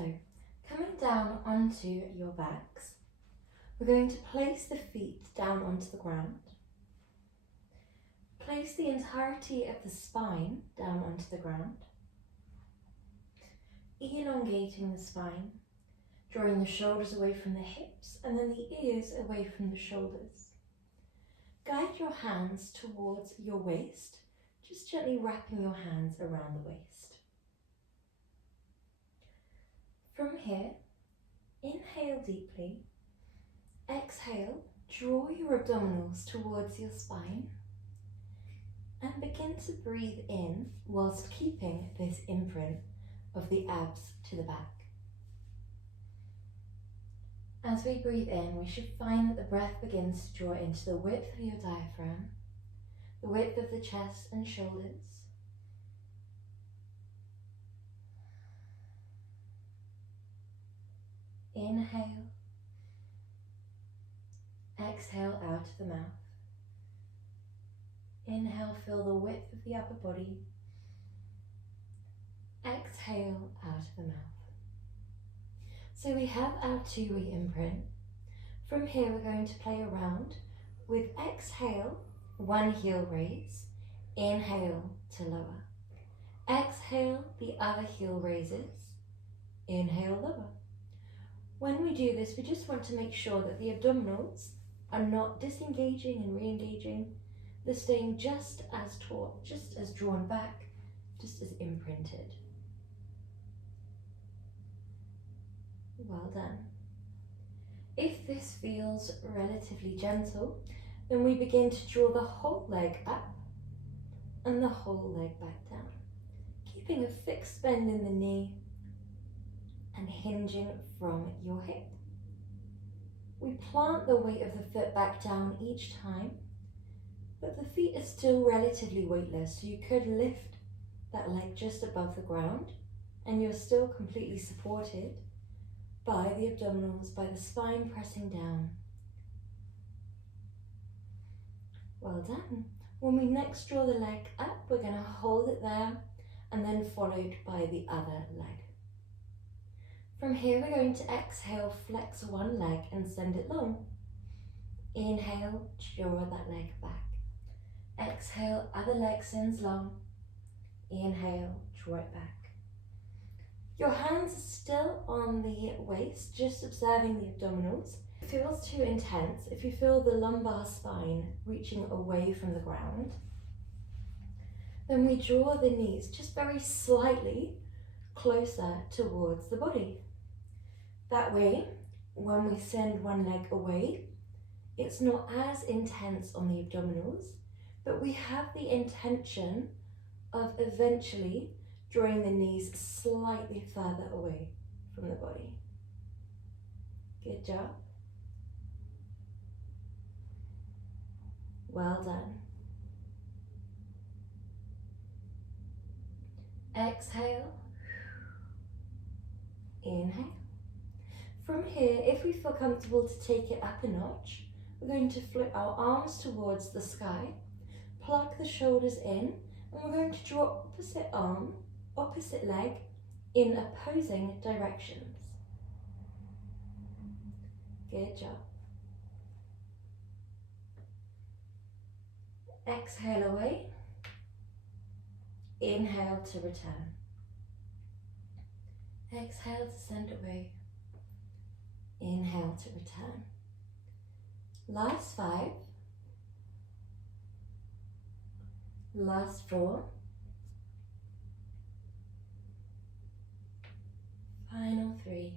So, coming down onto your backs, we're going to place the feet down onto the ground. Place the entirety of the spine down onto the ground, elongating the spine, drawing the shoulders away from the hips and then the ears away from the shoulders. Guide your hands towards your waist, just gently wrapping your hands around the waist. From here, inhale deeply, exhale, draw your abdominals towards your spine and begin to breathe in whilst keeping this imprint of the abs to the back. As we breathe in, we should find that the breath begins to draw into the width of your diaphragm, the width of the chest and shoulders. Inhale, exhale out of the mouth. Inhale, feel the width of the upper body. Exhale out of the mouth. So we have our 2-way imprint. From here, we're going to play around with exhale, one heel raise, inhale to lower. Exhale, the other heel raises, inhale, lower. When we do this, we just want to make sure that the abdominals are not disengaging and re-engaging. They're staying just as taut, just as drawn back, just as imprinted. Well done. If this feels relatively gentle, then we begin to draw the whole leg up and the whole leg back down, keeping a fixed bend in the knee and hinging from your hip. We plant the weight of the foot back down each time, but the feet are still relatively weightless, so you could lift that leg just above the ground and you're still completely supported by the abdominals, by the spine pressing down. Well done. When we next draw the leg up, we're going to hold it there and then followed by the other leg. From here, we're going to exhale, flex one leg and send it long. Inhale, draw that leg back. Exhale, other leg sends long. Inhale, draw it back. Your hands are still on the waist, just observing the abdominals. If it feels too intense, if you feel the lumbar spine reaching away from the ground, then we draw the knees just very slightly closer towards the body. That way, when we send one leg away, it's not as intense on the abdominals, but we have the intention of eventually drawing the knees slightly further away from the body. Good job. Well done. Exhale. Inhale. From here, if we feel comfortable to take it up a notch, we're going to flip our arms towards the sky, plug the shoulders in, and we're going to draw opposite arm, opposite leg in opposing directions. Good job. Exhale away. Inhale to return. Exhale to send away. Inhale to return. Last 5. Last 4. Final 3.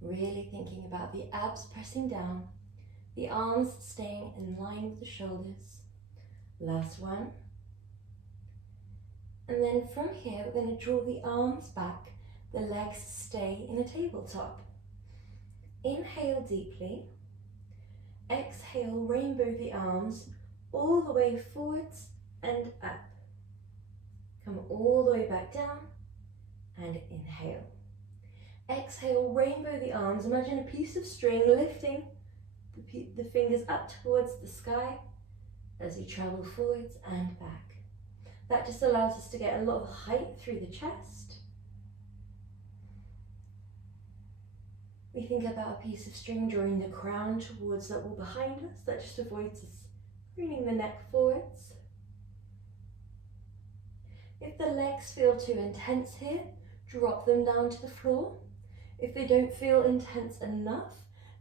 Really thinking about the abs pressing down, the arms staying in line with the shoulders. Last 1. And then from here, we're going to draw the arms back, the legs stay in a tabletop. Inhale deeply. Exhale, rainbow the arms all the way forwards and up. Come all the way back down and inhale. Exhale, rainbow the arms. Imagine a piece of string lifting the fingers up towards the sky as you travel forwards and back. That just allows us to get a lot of height through the chest. We think about a piece of string drawing the crown towards that wall behind us. That just avoids us bringing the neck forwards. If the legs feel too intense here, drop them down to the floor. If they don't feel intense enough,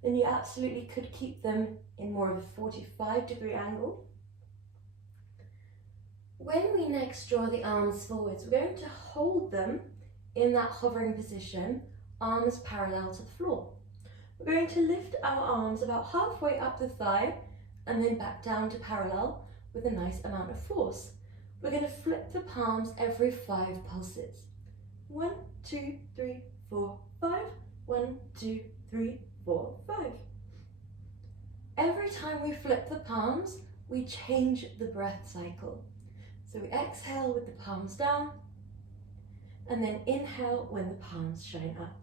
then you absolutely could keep them in more of a 45-degree angle. When we next draw the arms forwards, we're going to hold them in that hovering position, arms parallel to the floor. We're going to lift our arms about halfway up the thigh and then back down to parallel with a nice amount of force. We're going to flip the palms every 5 pulses. 1, 2, 3, 4, 5. 1, 2, 3, 4, 5. Every time we flip the palms, we change the breath cycle. So we exhale with the palms down, and then inhale when the palms shine up,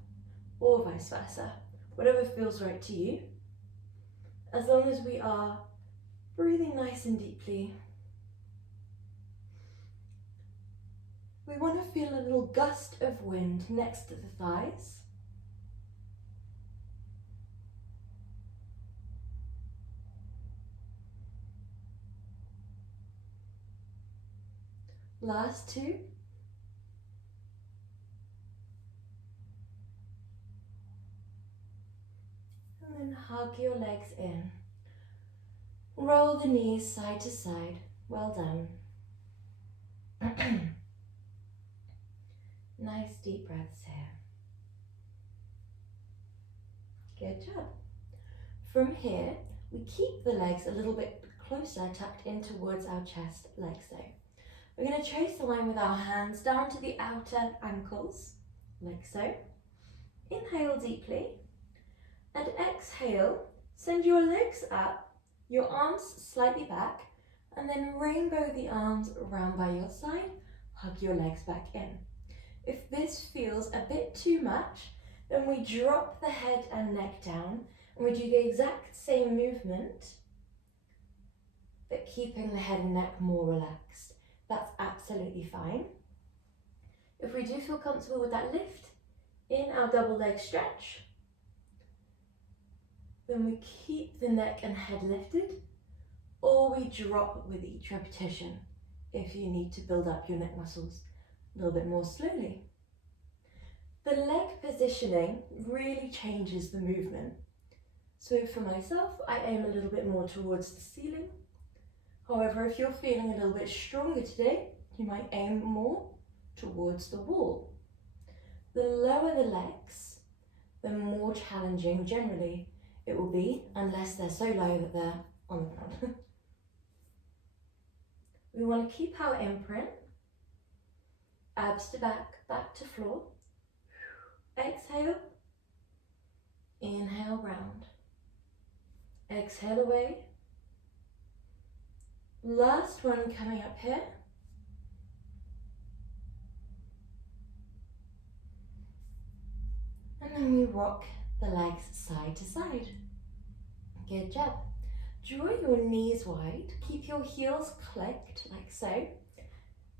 or vice versa. Whatever feels right to you. As long as we are breathing nice and deeply. We want to feel a little gust of wind next to the thighs. Last 2. And then hug your legs in. Roll the knees side to side. Well done. Nice deep breaths here. Good job. From here, we keep the legs a little bit closer, tucked in towards our chest, like so. We're going to trace the line with our hands down to the outer ankles, like so. Inhale deeply, and exhale. Send your legs up, your arms slightly back, and then rainbow the arms around by your side. Hug your legs back in. If this feels a bit too much, then we drop the head and neck down, and we do the exact same movement, but keeping the head and neck more relaxed. That's absolutely fine. If we do feel comfortable with that lift, in our double leg stretch, then we keep the neck and head lifted, or we drop with each repetition if you need to build up your neck muscles a little bit more slowly. The leg positioning really changes the movement. So for myself, I aim a little bit more towards the ceiling. However, if you're feeling a little bit stronger today, you might aim more towards the wall. The lower the legs, the more challenging generally it will be, unless they're so low that they're on the ground. We want to keep our imprint, abs to back, back to floor. Exhale, inhale round. Exhale away. Last one coming up here. And then we rock the legs side to side. Good job. Draw your knees wide, keep your heels clicked like so,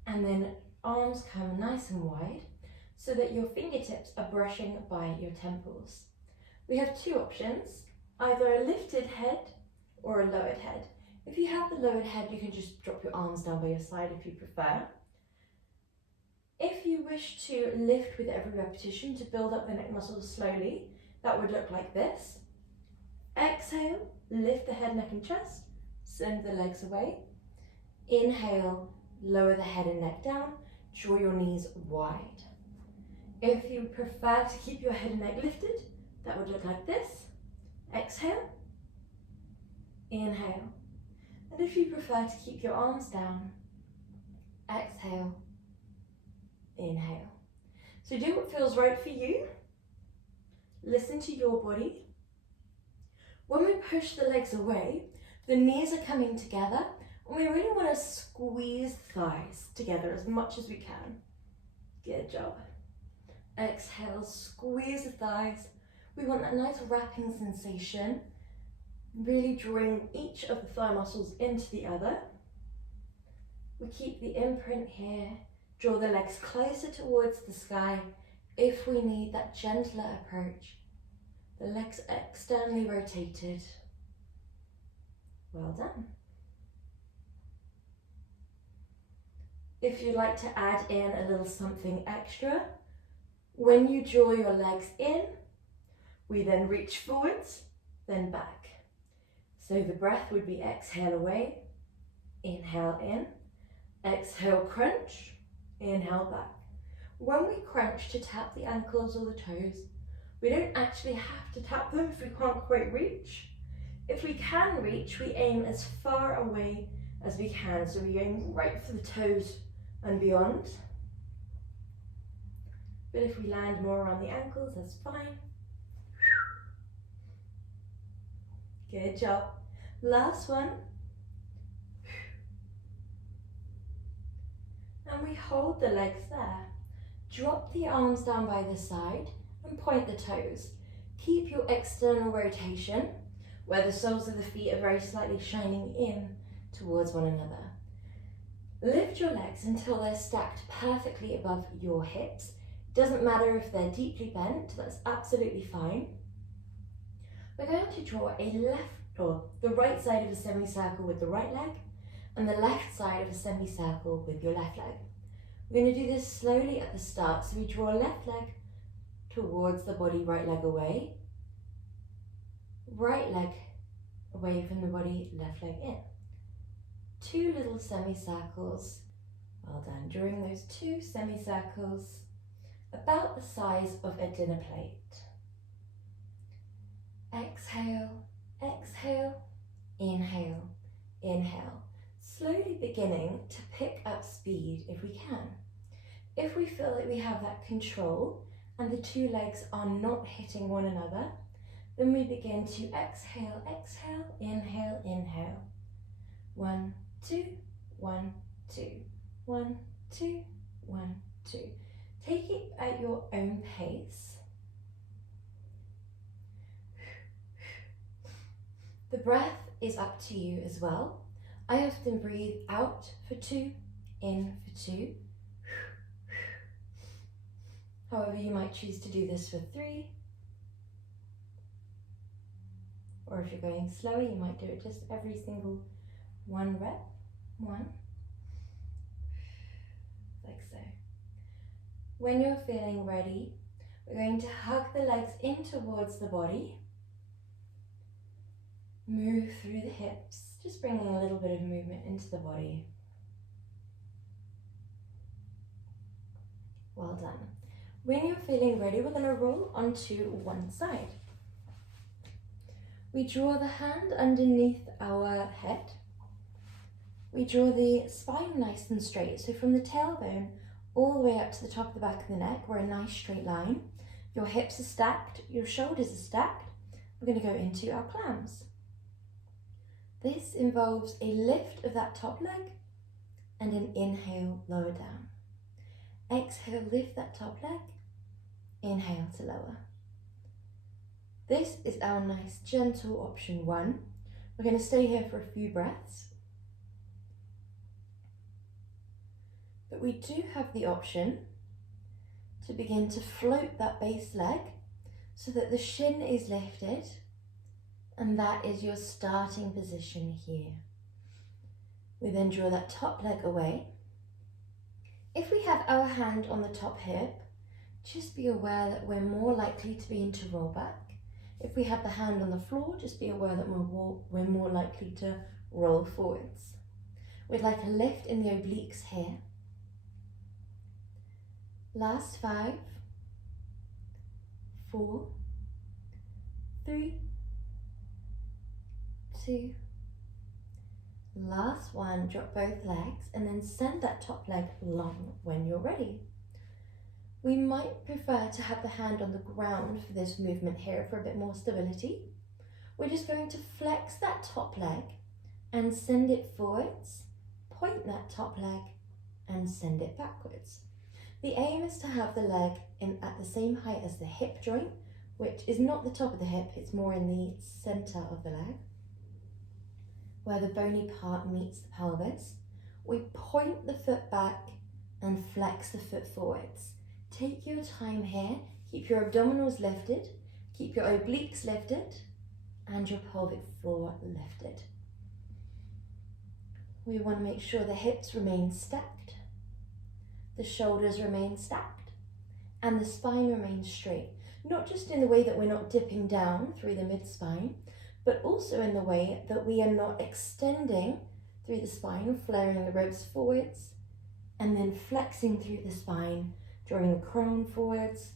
and then arms come nice and wide so that your fingertips are brushing by your temples. We have 2 options, either a lifted head or a lowered head. If you have the lowered head, you can just drop your arms down by your side if you prefer. If you wish to lift with every repetition to build up the neck muscles slowly, that would look like this. Exhale, lift the head, neck and chest, send the legs away. Inhale, lower the head and neck down, draw your knees wide. If you prefer to keep your head and neck lifted, that would look like this. Exhale, inhale. And if you prefer to keep your arms down, exhale, inhale. So do what feels right for you. Listen to your body. When we push the legs away, the knees are coming together, and we really want to squeeze thighs together as much as we can. Good job. Exhale, squeeze the thighs. We want that nice wrapping sensation, really drawing each of the thigh muscles into the other. We keep the imprint here, draw the legs closer towards the sky if we need that gentler approach. The legs externally rotated. Well done. If you'd like to add in a little something extra, when you draw your legs in, we then reach forwards, then back. So the breath would be exhale away, inhale in, exhale crunch, inhale back. When we crunch to tap the ankles or the toes, we don't actually have to tap them if we can't quite reach. If we can reach, we aim as far away as we can. So we're going right for the toes and beyond. But if we land more around the ankles, that's fine. Good job. Last one. And we hold the legs there. Drop the arms down by the side and point the toes. Keep your external rotation where the soles of the feet are very slightly shining in towards one another. Lift your legs until they're stacked perfectly above your hips. It doesn't matter if they're deeply bent, that's absolutely fine. We're going to draw a left or the right side of a semicircle with the right leg and the left side of a semicircle with your left leg. We're going to do this slowly at the start. So we draw left leg towards the body, right leg away from the body, left leg in. 2 little semicircles. Well done. Drawing those 2 semicircles about the size of a dinner plate. Exhale, exhale, inhale, inhale. Slowly beginning to pick up speed if we can. If we feel that we have that control and the 2 legs are not hitting one another, then we begin to exhale, exhale, inhale, inhale. 1, 2, 1, 2, 1, 2, 1, 2. Take it at your own pace. The breath is up to you as well. I often breathe out for 2, in for 2. However, you might choose to do this for 3. Or if you're going slower, you might do it just every single 1 rep. 1. Like so. When you're feeling ready, we're going to hug the legs in towards the body. Move through the hips, just bringing a little bit of movement into the body. Well done. When you're feeling ready, we're going to roll onto one side. We draw the hand underneath our head. We draw the spine nice and straight. So from the tailbone all the way up to the top of the back of the neck, we're a nice straight line. Your hips are stacked, your shoulders are stacked. We're going to go into our clams. This involves a lift of that top leg and an inhale, lower down. Exhale, lift that top leg. Inhale to lower. This is our nice gentle option 1. We're going to stay here for a few breaths. But we do have the option to begin to float that base leg so that the shin is lifted, and that is your starting position here. We then draw that top leg away. If we have our hand on the top hip, just be aware that we're more likely to begin to roll back. If we have the hand on the floor, just be aware that we're more likely to roll forwards. We'd like a lift in the obliques here. Last 5, 4, 3, 2, last 1, drop both legs and then send that top leg long when you're ready. We might prefer to have the hand on the ground for this movement here for a bit more stability. We're just going to flex that top leg and send it forwards, point that top leg and send it backwards. The aim is to have the leg at the same height as the hip joint, which is not the top of the hip, it's more in the center of the leg, where the bony part meets the pelvis. We point the foot back and flex the foot forwards. Take your time here, keep your abdominals lifted, Keep your obliques lifted and your pelvic floor lifted. We want to make sure the hips remain stacked, the shoulders remain stacked, and the spine remains straight. Not just in the way that we're not dipping down through the mid-spine, but also in the way that we are not extending through the spine, flaring the ribs forwards, and then flexing through the spine, drawing the crown forwards,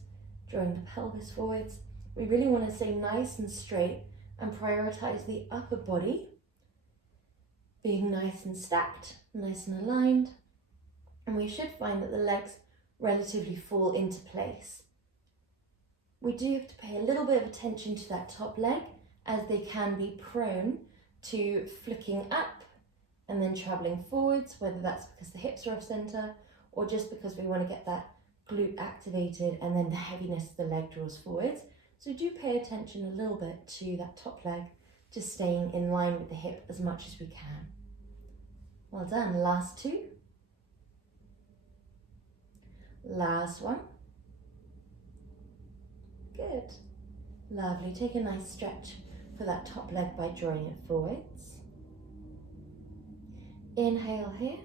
drawing the pelvis forwards. We really want to stay nice and straight and prioritize the upper body being nice and stacked, nice and aligned. And we should find that the legs relatively fall into place. We do have to pay a little bit of attention to that top leg, as they can be prone to flicking up and then traveling forwards, whether that's because the hips are off center or just because we want to get that glute activated and then the heaviness of the leg draws forwards. So do pay attention a little bit to that top leg, just staying in line with the hip as much as we can. Well done. Last two. Last one. Good. Lovely. Take a nice stretch for that top leg by drawing it forwards. Inhale here.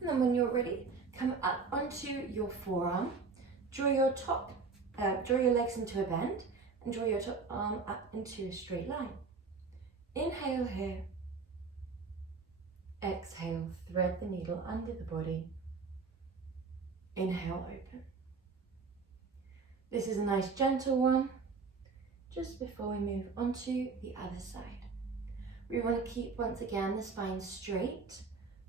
And then when you're ready, come up onto your forearm. Draw your legs into a bend and draw your top arm up into a straight line. Inhale here. Exhale, thread the needle under the body. Inhale, open. This is a nice gentle one, just before we move on to the other side. We want to keep, once again, the spine straight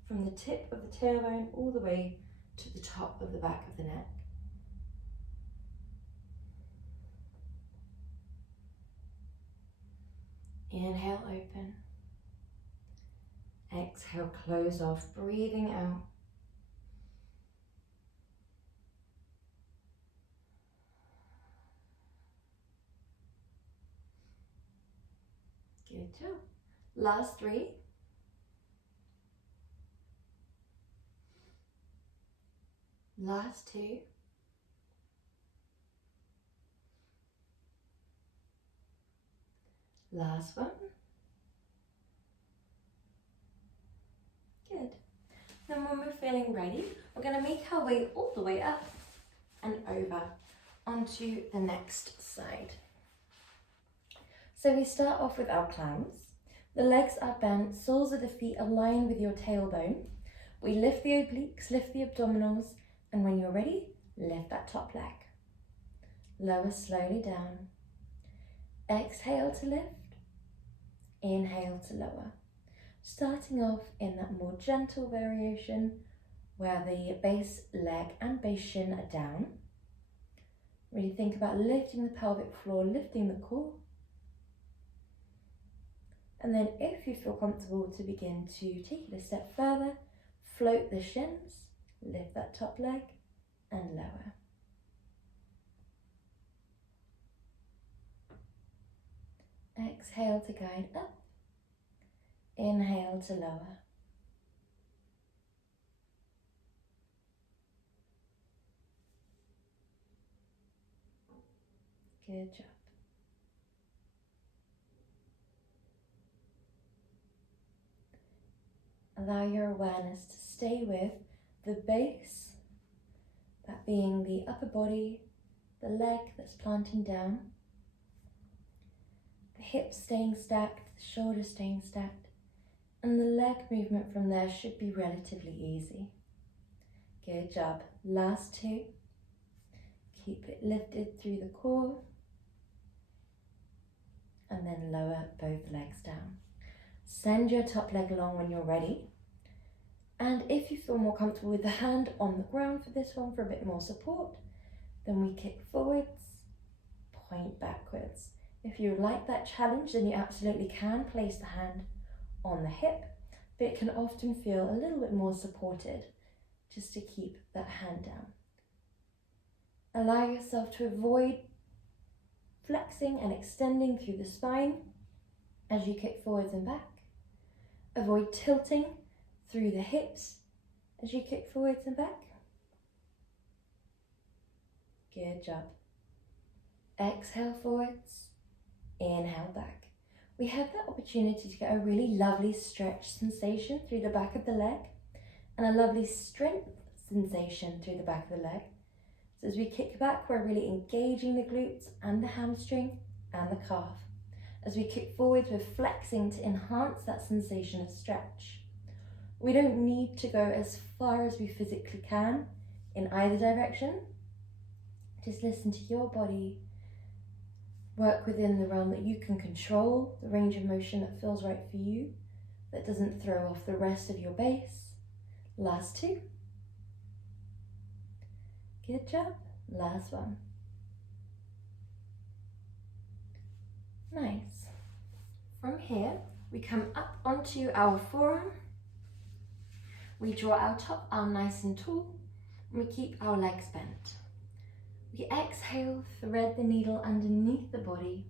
from the tip of the tailbone all the way to the top of the back of the neck. Inhale, open. Exhale, close off, breathing out. Good job. Last three. Last two. Last one. Good. Then when we're feeling ready, we're going to make our way all the way up and over onto the next side. So we start off with our climbs. The legs are bent, soles of the feet align with your tailbone. We lift the obliques, lift the abdominals, and when you're ready, lift that top leg. Lower slowly down. Exhale to lift. Inhale to lower. Starting off in that more gentle variation where the base leg and base shin are down. Really think about lifting the pelvic floor, lifting the core. And then if you feel comfortable to begin to take it a step further, float the shins, lift that top leg and lower. Exhale to guide up. Inhale to lower. Good job. Allow your awareness to stay with the base, that being the upper body, the leg that's planting down, the hips staying stacked, the shoulders staying stacked, and the leg movement from there should be relatively easy. Good job. Last two. Keep it lifted through the core, and then lower both legs down. Send your top leg along when you're ready. And if you feel more comfortable with the hand on the ground for this one for a bit more support, then we kick forwards, point backwards. If you like that challenge, then you absolutely can place the hand on the hip, but it can often feel a little bit more supported just to keep that hand down. Allow yourself to avoid flexing and extending through the spine as you kick forwards and back. Avoid tilting through the hips as you kick forwards and back. Good job. Exhale forwards, inhale back. We have the opportunity to get a really lovely stretch sensation through the back of the leg and a lovely strength sensation through the back of the leg. So as we kick back, we're really engaging the glutes and the hamstring and the calf. As we kick forwards, we're flexing to enhance that sensation of stretch. We don't need to go as far as we physically can in either direction. Just listen to your body. Work within the realm that you can control, the range of motion that feels right for you, that doesn't throw off the rest of your base. Last two. Good job. Last one. Nice. From here, we come up onto our forearm. We draw our top arm nice and tall, and we keep our legs bent. We exhale, thread the needle underneath the body.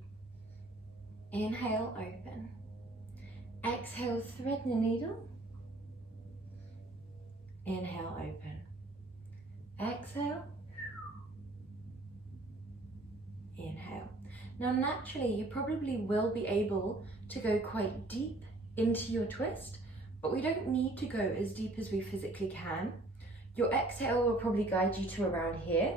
Inhale, open. Exhale, thread the needle. Inhale, open. Exhale. Inhale. Now naturally, you probably will be able to go quite deep into your twist, but we don't need to go as deep as we physically can. Your exhale will probably guide you to around here.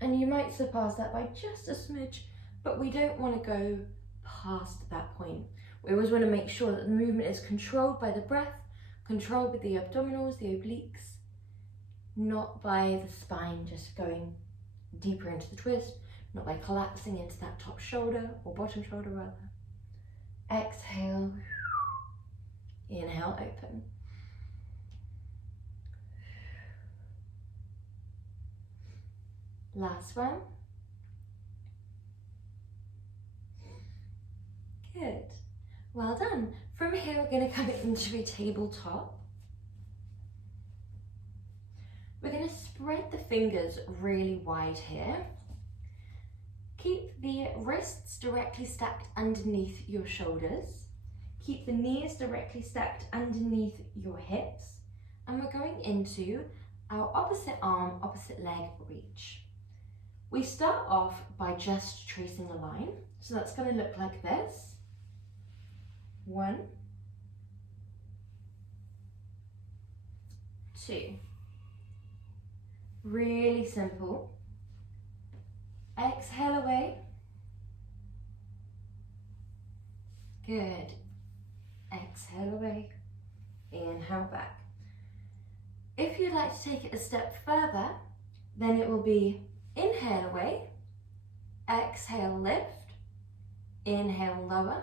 And you might surpass that by just a smidge, but we don't want to go past that point. We always want to make sure that the movement is controlled by the breath, controlled with the abdominals, the obliques, not by the spine just going deeper into the twist, not by collapsing into that top shoulder or bottom shoulder rather. Exhale, inhale, open. Last one. Good. Well done. From here, we're going to come into a tabletop. We're going to spread the fingers really wide here. Keep the wrists directly stacked underneath your shoulders. Keep the knees directly stacked underneath your hips. And we're going into our opposite arm, opposite leg reach. We start off by just tracing a line. So that's going to look like this. 1, 2. Really simple. Exhale away. Good. Exhale away. Inhale back. If you'd like to take it a step further, then it will be inhale away, exhale lift, inhale lower,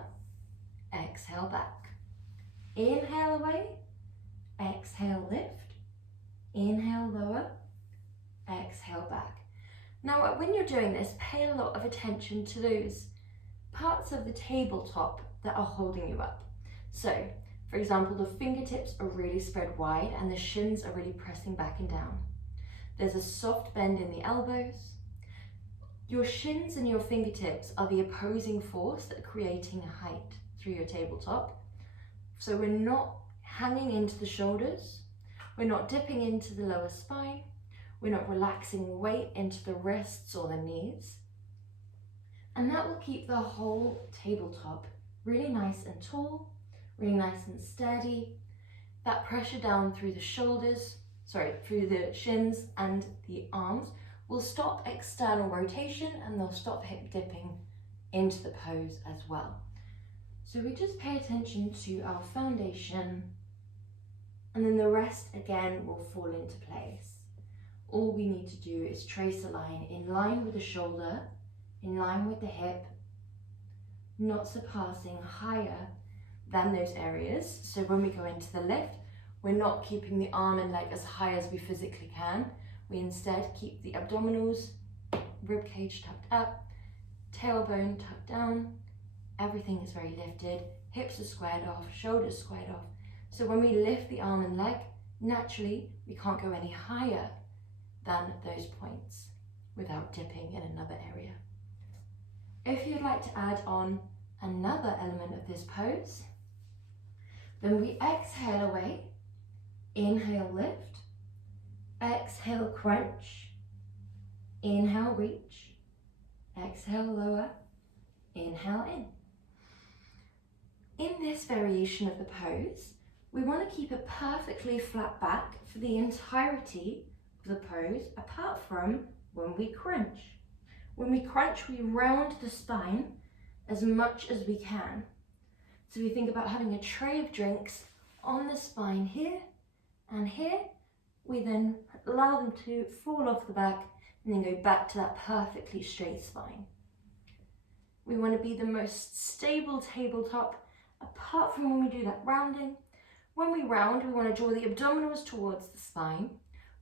exhale back. Inhale away, exhale lift, inhale lower, exhale back. Now when you're doing this, pay a lot of attention to those parts of the tabletop that are holding you up. So, for example, the fingertips are really spread wide and the shins are really pressing back and down. There's a soft bend in the elbows. Your shins and your fingertips are the opposing force that are creating a height through your tabletop. So we're not hanging into the shoulders. We're not dipping into the lower spine. We're not relaxing weight into the wrists or the knees. And that will keep the whole tabletop really nice and tall, really nice and steady. That pressure down through the shoulders, through the shins and the arms will stop external rotation and they'll stop hip dipping into the pose as well. So we just pay attention to our foundation and then the rest again will fall into place. All we need to do is trace a line with the shoulder, in line with the hip, not surpassing higher than those areas. So when we go into the lift, we're not keeping the arm and leg as high as we physically can. We instead keep the abdominals, rib cage tucked up, tailbone tucked down. Everything is very lifted. Hips are squared off, shoulders squared off. So when we lift the arm and leg, naturally, we can't go any higher than those points without dipping in another area. If you'd like to add on another element of this pose, then we exhale away, inhale lift, exhale crunch, inhale reach, exhale, lower, inhale in. In this variation of the pose, we want to keep a perfectly flat back for the entirety of the pose, apart from when we crunch. When we crunch, we round the spine as much as we can. So we think about having a tray of drinks on the spine here and here. We then allow them to fall off the back and then go back to that perfectly straight spine. We want to be the most stable tabletop, apart from when we do that rounding. When we round, we want to draw the abdominals towards the spine.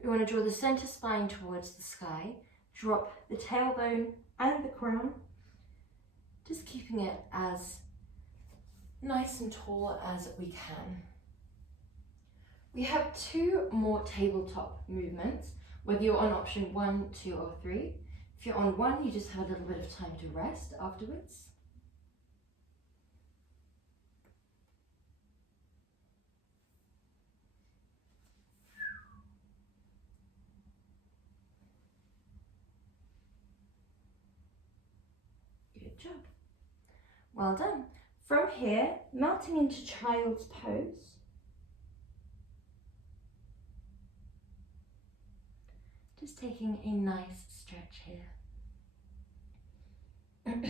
We want to draw the center spine towards the sky. Drop the tailbone and the crown, just keeping it as nice and tall as we can. We have 2 more tabletop movements, whether you're on option 1, 2, or 3. If you're on 1, you just have a little bit of time to rest afterwards. Good job. Well done. From here, melting into child's pose. Just taking a nice stretch here. And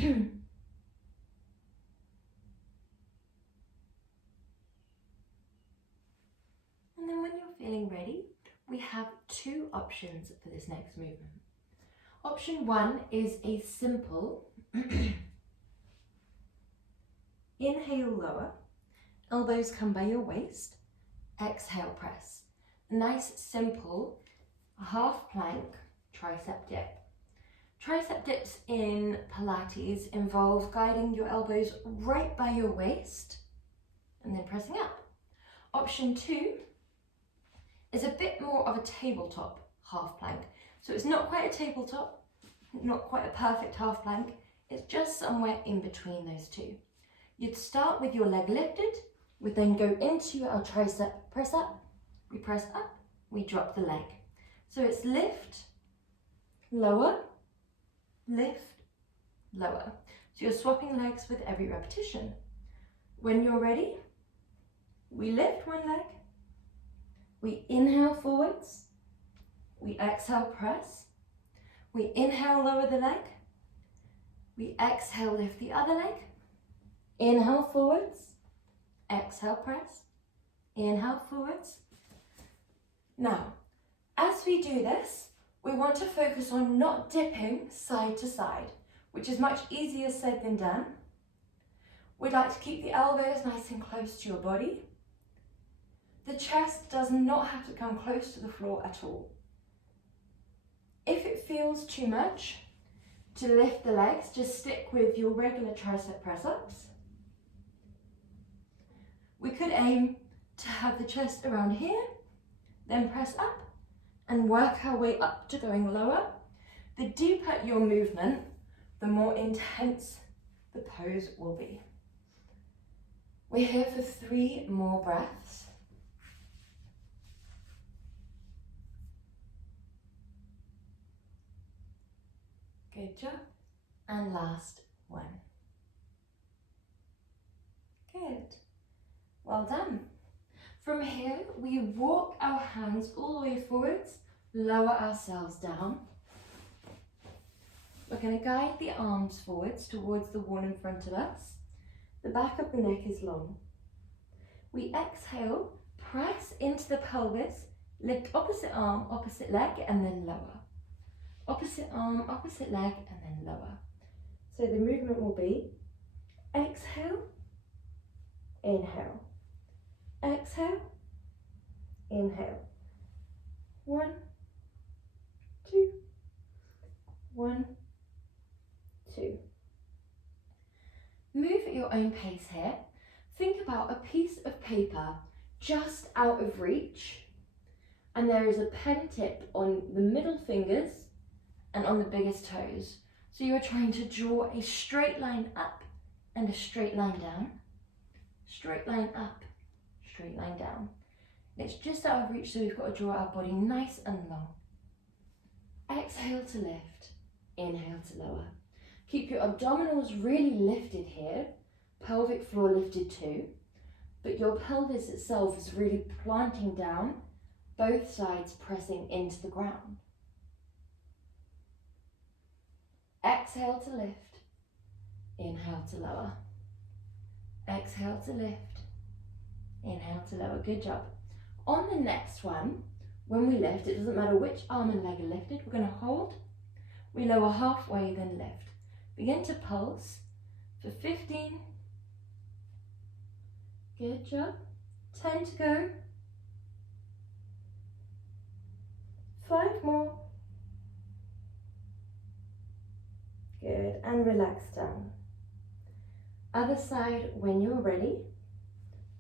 then when you're feeling ready, we have 2 options for this next movement. Option 1 is a simple inhale, lower, elbows come by your waist, exhale, press. A nice, simple half plank tricep dip. Tricep dips in Pilates involve guiding your elbows right by your waist and then pressing up. Option 2 is a bit more of a tabletop half plank. So it's not quite a tabletop, not quite a perfect half plank, it's just somewhere in between those 2. You'd start with your leg lifted, we then go into our tricep press up, we press up, we drop the leg. So it's lift, lower, lift, lower. So you're swapping legs with every repetition. When you're ready, we lift one leg, we inhale forwards, we exhale press, we inhale lower the leg, we exhale lift the other leg, inhale forwards, exhale press, inhale forwards. Now, as we do this, we want to focus on not dipping side to side, which is much easier said than done. We'd like to keep the elbows nice and close to your body. The chest does not have to come close to the floor at all. If it feels too much to lift the legs, just stick with your regular tricep press-ups. We could aim to have the chest around here, then press up and work our way up to going lower. The deeper your movement, the more intense the pose will be. We're here for 3 more breaths. Good job. And last one. Good. Well done. From here, we walk our hands all the way forwards, lower ourselves down. We're going to guide the arms forwards towards the wall in front of us. The back of the neck is long. We exhale, press into the pelvis, lift opposite arm, opposite leg, and then lower. Opposite arm, opposite leg, and then lower. So the movement will be exhale, inhale. Exhale, inhale. 1, 2, 1, 2. Move at your own pace here. Think about a piece of paper just out of reach, and there is a pen tip on the middle fingers and on the biggest toes. So you're trying to draw a straight line up and a straight line down. Straight line up, straight line down. It's just out of reach, so we've got to draw our body nice and long. Exhale to lift, inhale to lower. Keep your abdominals really lifted here, pelvic floor lifted too, but your pelvis itself is really planting down, both sides pressing into the ground. Exhale to lift, inhale to lower. Exhale to lift, inhale to lower. Good job. On the next one, when we lift, it doesn't matter which arm and leg are lifted, we're going to hold, we lower halfway, then lift. Begin to pulse for 15. Good job. 10 to go. 5 more. Good, and relax down. Other side, when you're ready,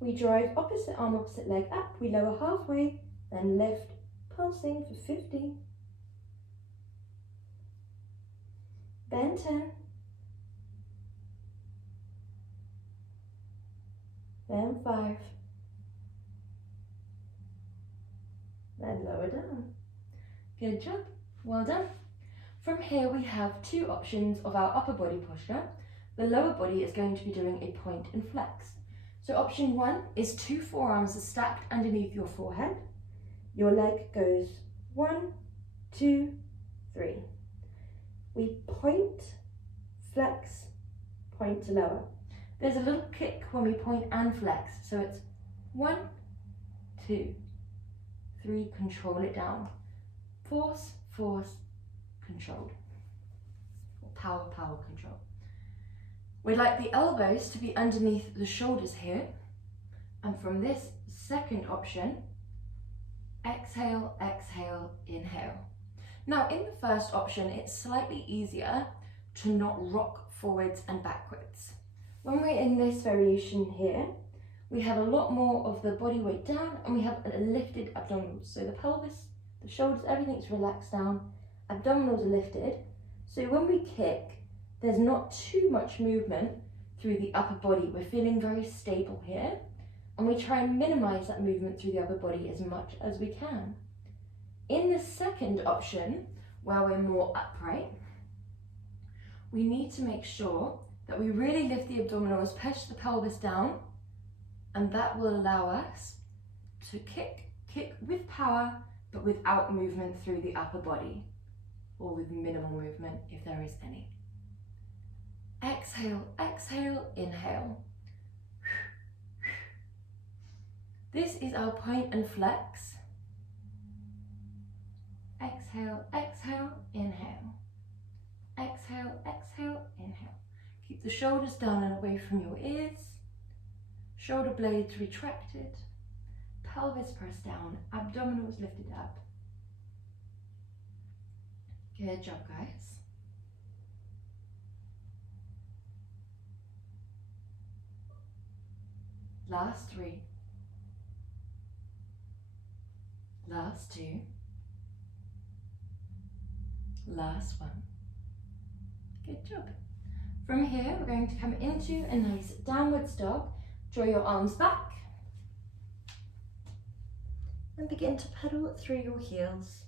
we drive opposite arm, opposite leg up, we lower halfway, then lift, pulsing for 15. Then 10. Then 5. Then lower down. Good job, well done. From here we have 2 options of our upper body posture. The lower body is going to be doing a point and flex. So option 1 is 2 forearms are stacked underneath your forehead. Your leg goes 1, 2, 3. We point, flex, point to lower. There's a little kick when we point and flex. So it's 1, 2, 3, control it down. Force, force, controlled. Power, power, control. We'd like the elbows to be underneath the shoulders here. And from this second option, exhale, exhale, inhale. Now in the first option, it's slightly easier to not rock forwards and backwards. When we're in this variation here, we have a lot more of the body weight down and we have a lifted abdominals. So the pelvis, the shoulders, everything's relaxed down, abdominals are lifted. So when we kick, there's not too much movement through the upper body. We're feeling very stable here, and we try and minimize that movement through the upper body as much as we can. In the second option, where we're more upright, we need to make sure that we really lift the abdominals, push the pelvis down, and that will allow us to kick with power, but without movement through the upper body, or with minimal movement if there is any. Exhale, exhale, inhale. This is our point and flex. Exhale, exhale, inhale. Exhale, exhale, inhale. Keep the shoulders down and away from your ears. Shoulder blades retracted. Pelvis pressed down. Abdominals lifted up. Good job, guys. Last 3. Last 2. Last 1. Good job. From here, we're going to come into a nice downwards dog. Draw your arms back. And begin to pedal through your heels.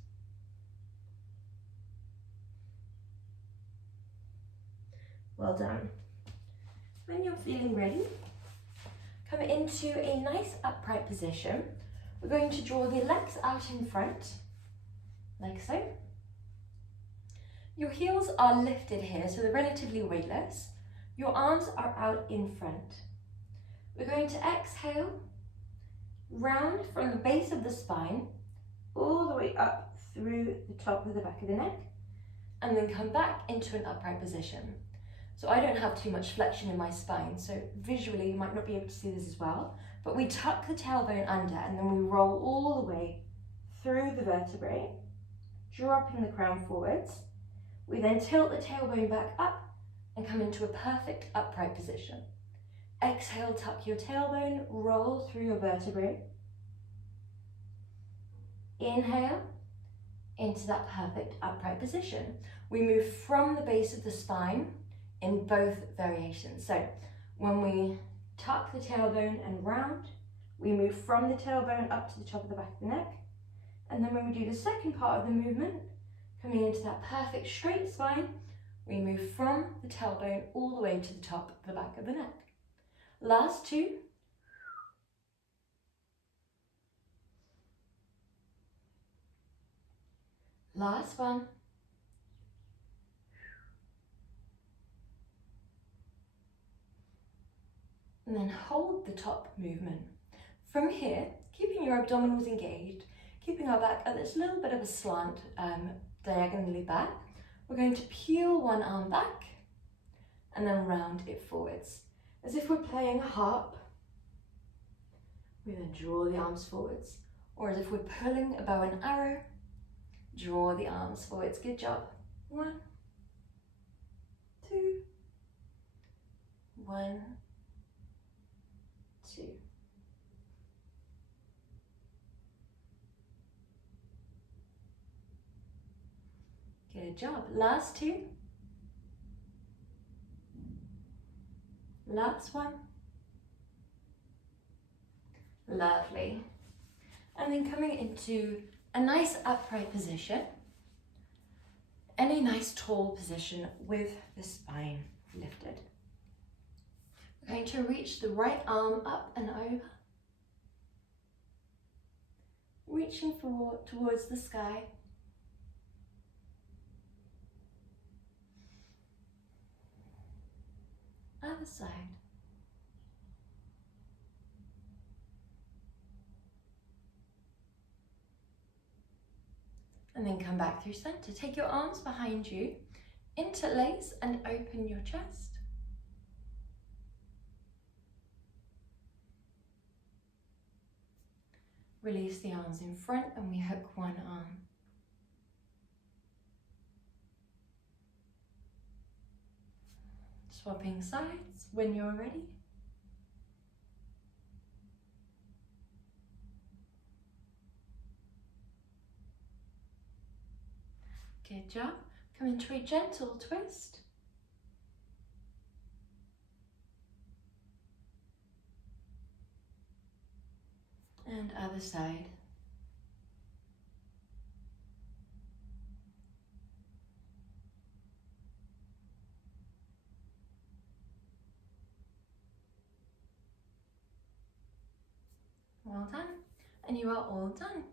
Well done. When you're feeling ready, come into a nice upright position. We're going to draw the legs out in front, like so. Your heels are lifted here, so they're relatively weightless. Your arms are out in front. We're going to exhale, round from the base of the spine, all the way up through the top of the back of the neck, and then come back into an upright position. So I don't have too much flexion in my spine, so visually you might not be able to see this as well, but we tuck the tailbone under and then we roll all the way through the vertebrae, dropping the crown forwards. We then tilt the tailbone back up and come into a perfect upright position. Exhale, tuck your tailbone, roll through your vertebrae. Inhale into that perfect upright position. We move from the base of the spine in both variations. So when we tuck the tailbone and round, we move from the tailbone up to the top of the back of the neck. And then when we do the second part of the movement, coming into that perfect straight spine, We move from the tailbone all the way to the top of the back of the neck. Last two. Last one. And then hold the top movement. From here, keeping your abdominals engaged, keeping our back at this little bit of a slant diagonally back, we're going to peel one arm back and then round it forwards. As if we're playing a harp, we then draw the arms forwards. Or as if we're pulling a bow and arrow, draw the arms forwards. Good job. 1, 2, 1, 2. Good job. Last two. Last one. Lovely. And then coming into a nice upright position, any nice tall position with the spine lifted. We're going to reach the right arm up and over, reaching forward towards the sky. Other side. And then come back through center. Take your arms behind you, interlace and open your chest. Release the arms in front and we hook one arm. Swapping sides when you're ready. Good job. Come into a gentle twist. And other side. Well done. And you are all done.